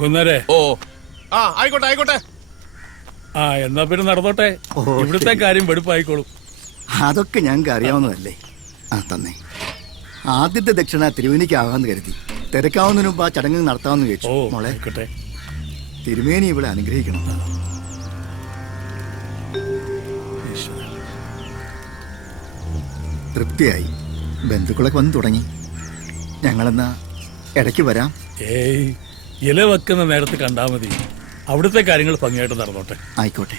കുന്നരെ. ഓ ആ ആയിക്കോട്ടെ ആയിക്കോട്ടെ. ആ എന്നാ പിന്നെ നടന്നോട്ടെ. ഇവിടുത്തെ കാര്യം വെടുപ്പായിക്കോളും. അതൊക്കെ ഞങ്ങൾക്ക് അറിയാവുന്നതല്ലേ. ആ തന്നെ. ആദ്യത്തെ ദക്ഷിണ തിരുവേനിക്കാകാന്ന് കരുതി. തിരക്കാവുന്നതിന് മുമ്പ് ആ ചടങ്ങ് നടത്താമെന്ന് ചോദിച്ചു. മോളെ തിരുമേനി ഇവിടെ അനുഗ്രഹിക്കണം. തൃപ്തിയായി. ബന്ധുക്കളൊക്കെ വന്ന് തുടങ്ങി. ഞങ്ങളെന്നാ ഇടയ്ക്ക് വരാം. ഏയ് ഇല വെക്കുന്ന നേരത്ത് കണ്ടാ മതി. അവിടുത്തെ കാര്യങ്ങൾ ഭംഗിയായിട്ട് നടന്നോട്ടെ. ആയിക്കോട്ടെ.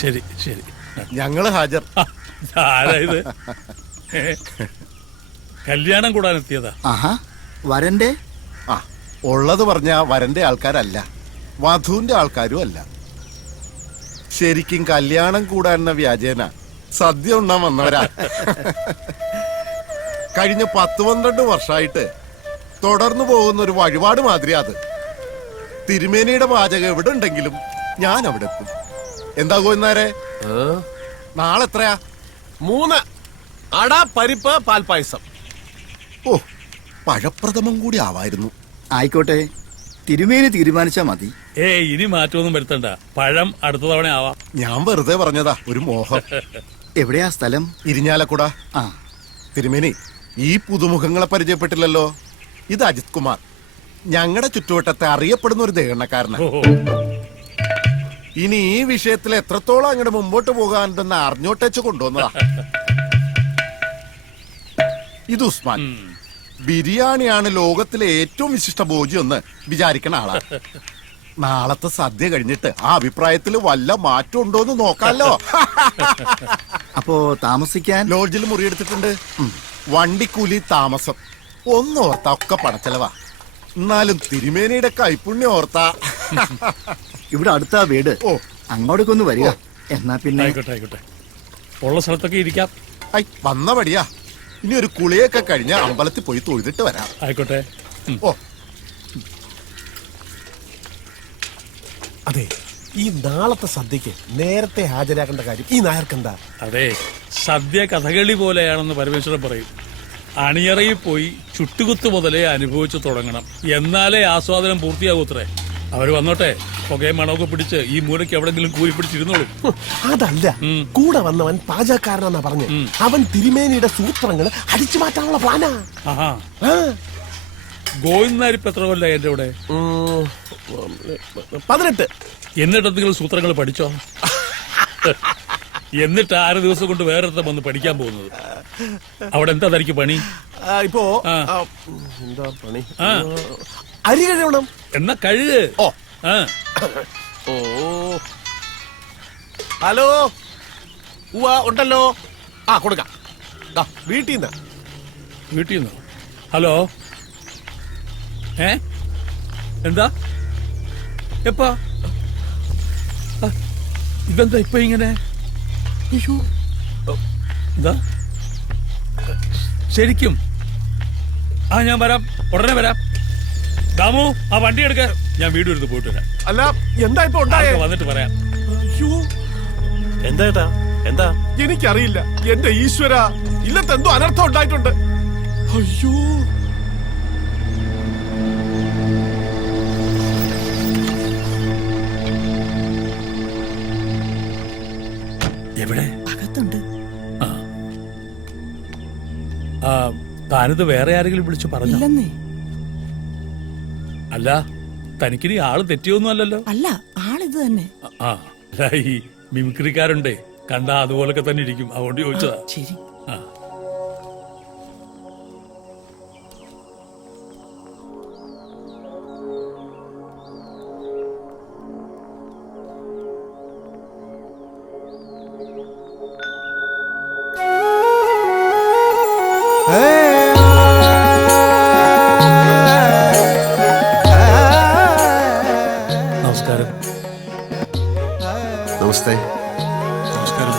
ശരി ശരി. ഞങ്ങള് ഹാജർ. ആരായത്? കല്യാണം കൂടാൻ എത്തിയതാ. ആഹാ, വരന്റെ? ആ ഉള്ളത് പറഞ്ഞ വരന്റെ ആൾക്കാരല്ല, വധുവിന്റെ ആൾക്കാരും അല്ല. ശരിക്കും കല്യാണം കൂടാനെന്ന വ്യാജേന സദ്യ ഉണ്ണാൻ വന്നവരാ. കഴിഞ്ഞ 10-12 വർഷമായിട്ട് തുടർന്നു പോകുന്ന ഒരു വഴിപാട് മാതിരി അത്. തിരുമേനിയുടെ പാചകം എവിടെ ഉണ്ടെങ്കിലും ഞാൻ അവിടെ എത്തും. എന്താ കോന്നാരെ, നാളെ എത്രയാ? 3 അട പരിപ്പ് പാൽപായസം. ഓ, പഴപ്രഥമം കൂടി ആവായിരുന്നു. ആയിക്കോട്ടെ, തിരുമേനി തീരുമാനിച്ചാ മതി. ഇനി മാറ്റമൊന്നും വരുത്തണ്ട. പഴം അടുത്ത തവണ ആവാം. ഞാൻ വെറുതെ പറഞ്ഞതാ, ഒരു മോഹം. എവിടെയാ സ്ഥലം? ഇരിഞ്ഞാലക്കുട. ആ തിരുമേനി, ഈ പുതുമുഖങ്ങളെ പരിചയപ്പെട്ടില്ലല്ലോ. ഇത് അജിത് കുമാർ, ഞങ്ങളുടെ ചുറ്റുവട്ടത്തെ അറിയപ്പെടുന്ന ഒരു ദേഹണ്ണക്കാരനാണ്. ഇനി ഈ വിഷയത്തിൽ എത്രത്തോളം അങ്ങോട്ട് മുമ്പോട്ട് പോകാനുണ്ടെന്ന് അറിഞ്ഞോട്ടേച്ച് കൊണ്ടുവന്നതാ. ഇത് ഉസ്മാൻ. ബിരിയാണിയാണ് ലോകത്തിലെ ഏറ്റവും വിശിഷ്ട ഭോജ്യം എന്ന് വിചാരിക്കണ ആളാ. നാളത്തെ സദ്യ കഴിഞ്ഞിട്ട് ആ അഭിപ്രായത്തിൽ വല്ല മാറ്റം ഉണ്ടോന്ന് നോക്കാലോ. അപ്പോ താമസിക്കാൻ ലോഡ്ജിൽ മുറിയെടുത്തിട്ടുണ്ട്. വണ്ടിക്കൂലി, താമസം ഒന്നോർത്ത ഒക്കെ പണച്ചെലവാ. എന്നാലും തിരുമേനിയുടെ കൈപ്പുണ്യം ഓർത്താ. ഇവിടെ അടുത്ത വീട്. ഓ, അങ്ങോട്ടേക്കൊന്ന് വരിക. എന്നാ പിന്നെ ആയിക്കോട്ടെ ആയിക്കോട്ടെ. ഉള്ള സ്ഥലത്തൊക്കെ ഇരിക്കാം. ഐ വന്ന പടിയാ. ഇനി ഒരു കുളിയൊക്കെ കഴിഞ്ഞ അമ്പലത്തിൽ പോയി തൊഴുതിട്ട് വരാം. ആയിക്കോട്ടെ. ഓ അതെ, ഈ നാളത്തെ സദ്യക്ക് നേരത്തെ ഹാജരാക്കേണ്ട കാര്യം ഈ നായർക്കെന്താ? അതെ, സദ്യ കഥകളി പോലെയാണെന്ന് പരമേശ്വരൻ പറയും. അണിയറയിൽ പോയി ചുട്ടുകുത്ത് മുതലേ അനുഭവിച്ചു തുടങ്ങണം, എന്നാലേ ആസ്വാദനം പൂർത്തിയാകൂത്രേ. അവര് വന്നോട്ടെ, പുകയും മണമൊക്കെ പിടിച്ച് ഈ മൂലയ്ക്ക് എവിടെങ്കിലും കൂലി പിടിച്ചിരുന്നോളൂ. അതല്ല, കൂടെ വന്നവൻ പാചകക്കാരനാ പറഞ്ഞു. അവൻ തിരുമേനിയുടെ സൂത്രങ്ങൾ അടിച്ചു മാറ്റാനുള്ള പ്ലാനാ. ആഹാ, ഗോവിന്ദാരിപ്പ് എത്ര കൊല്ലായി എന്റെ ഇവിടെ? 18. എന്നിട്ട് നിങ്ങൾ സൂത്രങ്ങൾ പഠിച്ചോ? എന്നിട്ട് 6 ദിവസം കൊണ്ട് വേറെ വന്ന് പഠിക്കാൻ പോകുന്നത്? അവിടെ എന്താ തനിക്ക് പണി? ഇപ്പോ എന്താ പണി? അരി കഴുകണം. എന്നാ കഴുക്. ഓ ഓ, ഹലോ, ഉണ്ടല്ലോ. ആ കൊടുക്കാം. വീട്ടിൽ നിന്ന്. ഹലോ, എന്താ എപ്പാ? ഇതെന്താ ഇപ്പൊ ഇങ്ങനെ? എന്താ ശരിക്കും? ആ ഞാൻ വരാം, ഉടനെ വരാം. ദാമു, ആ വണ്ടി എടുക്ക, ഞാൻ വീട് എടുത്ത് പോയിട്ട് വരാം. അല്ല, എന്താ ഇപ്പൊ ഉണ്ടായേ? വന്നിട്ട് പറയാം. എന്താ എന്താ? എനിക്കറിയില്ല. എന്റെ ഈശ്വര, ഇല്ലത്തെ എന്തോ അനർത്ഥം ഉണ്ടായിട്ടുണ്ട്. അയ്യോ, എവിടെ? അകത്തുണ്ട്. താനിത് വേറെ ആരെങ്കിലും വിളിച്ചു പറഞ്ഞു? ഇല്ലെന്നേ. അല്ല, തനിക്കിനി ആള് തെറ്റിയൊന്നും അല്ലല്ലോ? അല്ല, ആളിത് തന്നെ. ഈ മിമിക്രിക്കാരുണ്ടേ, കണ്ടാ അതുപോലൊക്കെ തന്നെ ഇരിക്കും, അതുകൊണ്ട് ചോദിച്ചതാ. ശരി. നമസ്കാരം. നമസ്തേ. നമസ്കാരം.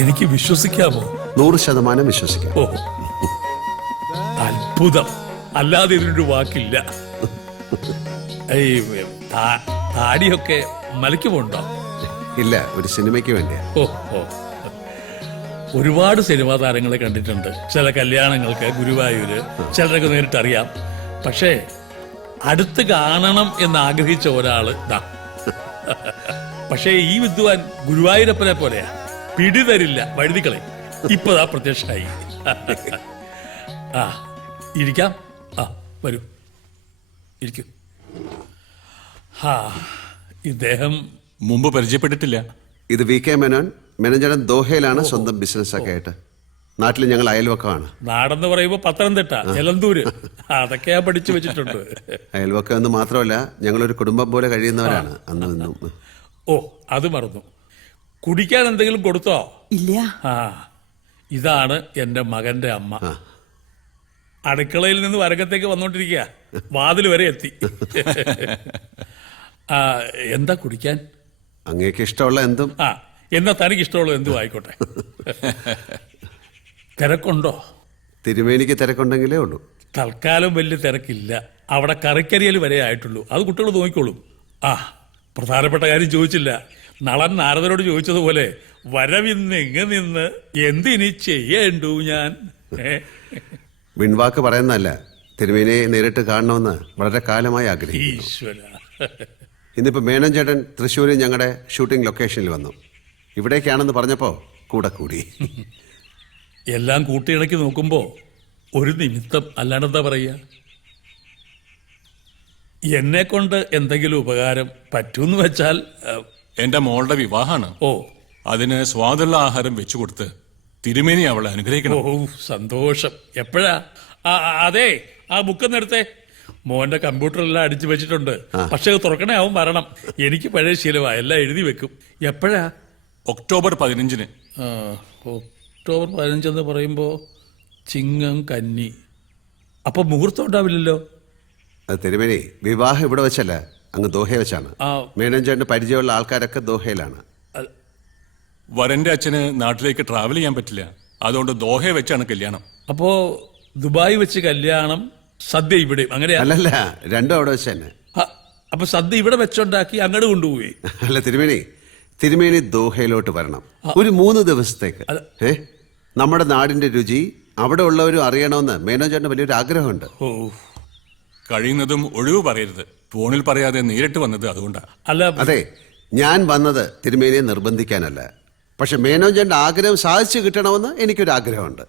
എനിക്ക് വിശ്വസിക്കാമോ? 100% വിശ്വസിക്കാം. ഓ, അത്ഭുതം. അല്ലാതെ ഇതിനൊരു വാക്കില്ല. ഈ താടിയൊക്കെ മലയ്ക്ക് പോണ്ടോ? ഇല്ല, ഒരു സിനിമയ്ക്ക് വേണ്ടിയാ. ഓ ഓ ഒരുപാട് സിനിമാ താരങ്ങളെ കണ്ടിട്ടുണ്ട്. ചില കല്യാണങ്ങൾക്ക് ഗുരുവായൂര്, ചിലരൊക്കെ നേരിട്ടറിയാം. പക്ഷേ അടുത്ത് കാണണം എന്ന് ആഗ്രഹിച്ച ഒരാള് ദാ. പക്ഷേ ഈ വിദ്വാൻ ഗുരുവായൂരപ്പനെ പോലെയാ, പിടിതരില്ല, വഴുതിക്കളെ. ഇപ്പതാ പ്രത്യക്ഷമായി. ആ ഇരിക്കാം. ആ വരൂ, ഇരിക്കൂ. ആ ഇദ്ദേഹം മുമ്പ് പരിചയപ്പെട്ടിട്ടില്ല. ഇത് വി കെ മേനോൻ. മേനോൻ ദോഹയിലാണ് സ്വന്തം ബിസിനസ് ഒക്കെ ആയിട്ട്. നാട്ടിൽ ഞങ്ങൾ അയൽവക്കമാണ്. നാടെന്ന് പറയുമ്പോ പത്തനംതിട്ട, എലന്തൂര്, അതൊക്കെ ഞാൻ പഠിച്ചു വെച്ചിട്ടുണ്ട്. അയൽവക്കം എന്ന് മാത്രമല്ല, ഞങ്ങളൊരു കുടുംബം പോലെ കഴിയുന്നവരാണ് അന്നും ഇന്നും. ഓ അത് മറന്നു. കുടിക്കാൻ എന്തെങ്കിലും കൊടുത്തോ? ഇല്ല. ആ ഇതാണ് എന്റെ മകന്റെ അമ്മ. അടുക്കളയിൽ നിന്ന് വരകത്തേക്ക് വന്നോണ്ടിരിക്കുക, വാതിൽ വരെ എത്തി. ആ എന്താ കുടിക്കാൻ? അങ്ങേക്ക് ഇഷ്ടമുള്ള എന്തും. ആ എന്നാ തനിക്ക് ഇഷ്ടമുള്ളത് എന്തും ആയിക്കോട്ടെ. തിരക്കുണ്ടോ? തിരുമേനിക്ക് തിരക്കുണ്ടെങ്കിലേ ഉള്ളൂ. തൽക്കാലം വലിയ തിരക്കില്ല. അവിടെ കറിക്കരിയൽ വരെ ആയിട്ടുള്ളൂ. അത് കുട്ടികൾ നോക്കിക്കോളും. ആ പ്രധാനപ്പെട്ട കാര്യം ചോദിച്ചില്ല. നളൻ നാരദനോട് ചോദിച്ചതുപോലെ വരവിന്നെങ്ങ് നിന്ന് എന്തിനി ചെയ്യേണ്ടു ഞാൻ. വിൺവാക്ക് പറയുന്നതല്ല, തിരുമേനിയെ നേരിട്ട് കാണണമെന്ന് വളരെ കാലമായി ആഗ്രഹിക്കുന്നു. ഈശ്വര. ഇന്നിപ്പോ മേനോൻ ചേട്ടൻ തൃശ്ശൂരിൽ ഞങ്ങളുടെ ഷൂട്ടിംഗ് ലൊക്കേഷനിൽ വന്നു. ഇവിടേക്കാണെന്ന് പറഞ്ഞപ്പോ കൂടെ കൂടി. എല്ലാം കൂട്ടിയിണക്കി നോക്കുമ്പോ ഒരു നിമിത്തം, അല്ലാണ്ടെന്താ പറയുക. എന്നെ കൊണ്ട് എന്തെങ്കിലും ഉപകാരം പറ്റൂന്ന് വെച്ചാൽ എന്റെ മോളുടെ വിവാഹമാണ്. ഓ അതിന് സ്വാദുള്ള ആഹാരം വെച്ചു കൊടുത്ത് തിരുമേനി അവളെ അനുഗ്രഹിക്കണം. ഓ സന്തോഷം. എപ്പോഴാ? അതെ, ആ ബുക്കൊന്ന് എടുത്തേ. മോന്റെ കമ്പ്യൂട്ടറെല്ലാം അടിച്ചു വെച്ചിട്ടുണ്ട്. പക്ഷെ അത് തുറക്കണേ, ആവും വരണം. എനിക്ക് പഴയ ശീലമാണ്, എല്ലാം എഴുതി വെക്കും. എപ്പോഴാ? ഒക്ടോബർ 15-ന്. ഒക്ടോബർ 15 എന്ന് പറയുമ്പോ ചിങ്ങം കന്നി. അപ്പൊ മുഹൂർത്തം ഉണ്ടാവില്ലല്ലോ. അത് തിരുമേനി, വിവാഹം ഇവിടെ വെച്ചല്ല, അങ്ങ് ദോഹയെ വെച്ചാണ്. മേനോൻ ചേട്ടന് പരിചയമുള്ള ആൾക്കാരൊക്കെ ദോഹയിലാണ്. വരന്റെ അച്ഛന് നാട്ടിലേക്ക് ട്രാവൽ ചെയ്യാൻ പറ്റില്ല. അതുകൊണ്ട് ദോഹയെ വെച്ചാണ് കല്യാണം. അപ്പോ ദുബായ് വെച്ച് കല്യാണം, സദ്യ ഇവിടെ, അങ്ങനെയാ? അല്ലല്ല, രണ്ടും അവിടെ വെച്ച് തന്നെ. അപ്പൊ സദ്യ ഇവിടെ വെച്ചുണ്ടാക്കി അങ്ങോട്ട് കൊണ്ടുപോയി? അല്ല തിരുമേനി ദോഹയിലോട്ട് വരണം ഒരു 3 ദിവസത്തേക്ക്. നമ്മുടെ നാടിന്റെ രുചി അവിടെ ഉള്ളവരും അറിയണമെന്ന് മേനോൻ ചേട്ടന് വലിയൊരു ആഗ്രഹമുണ്ട്. ഓ കഴിയുന്നതും ഒഴിവ് പറയരുത്. ഫോണിൽ പറയാതെ നേരിട്ട് വന്നത് അതുകൊണ്ടാണ്. അല്ല അതെ, ഞാൻ വന്നത് തിരുമേനിയെ നിർബന്ധിക്കാനല്ല. പക്ഷെ മേനോൻ ചേട്ടന്റെ ആഗ്രഹം സാധിച്ചു കിട്ടണമെന്ന് എനിക്കൊരു ആഗ്രഹമുണ്ട്.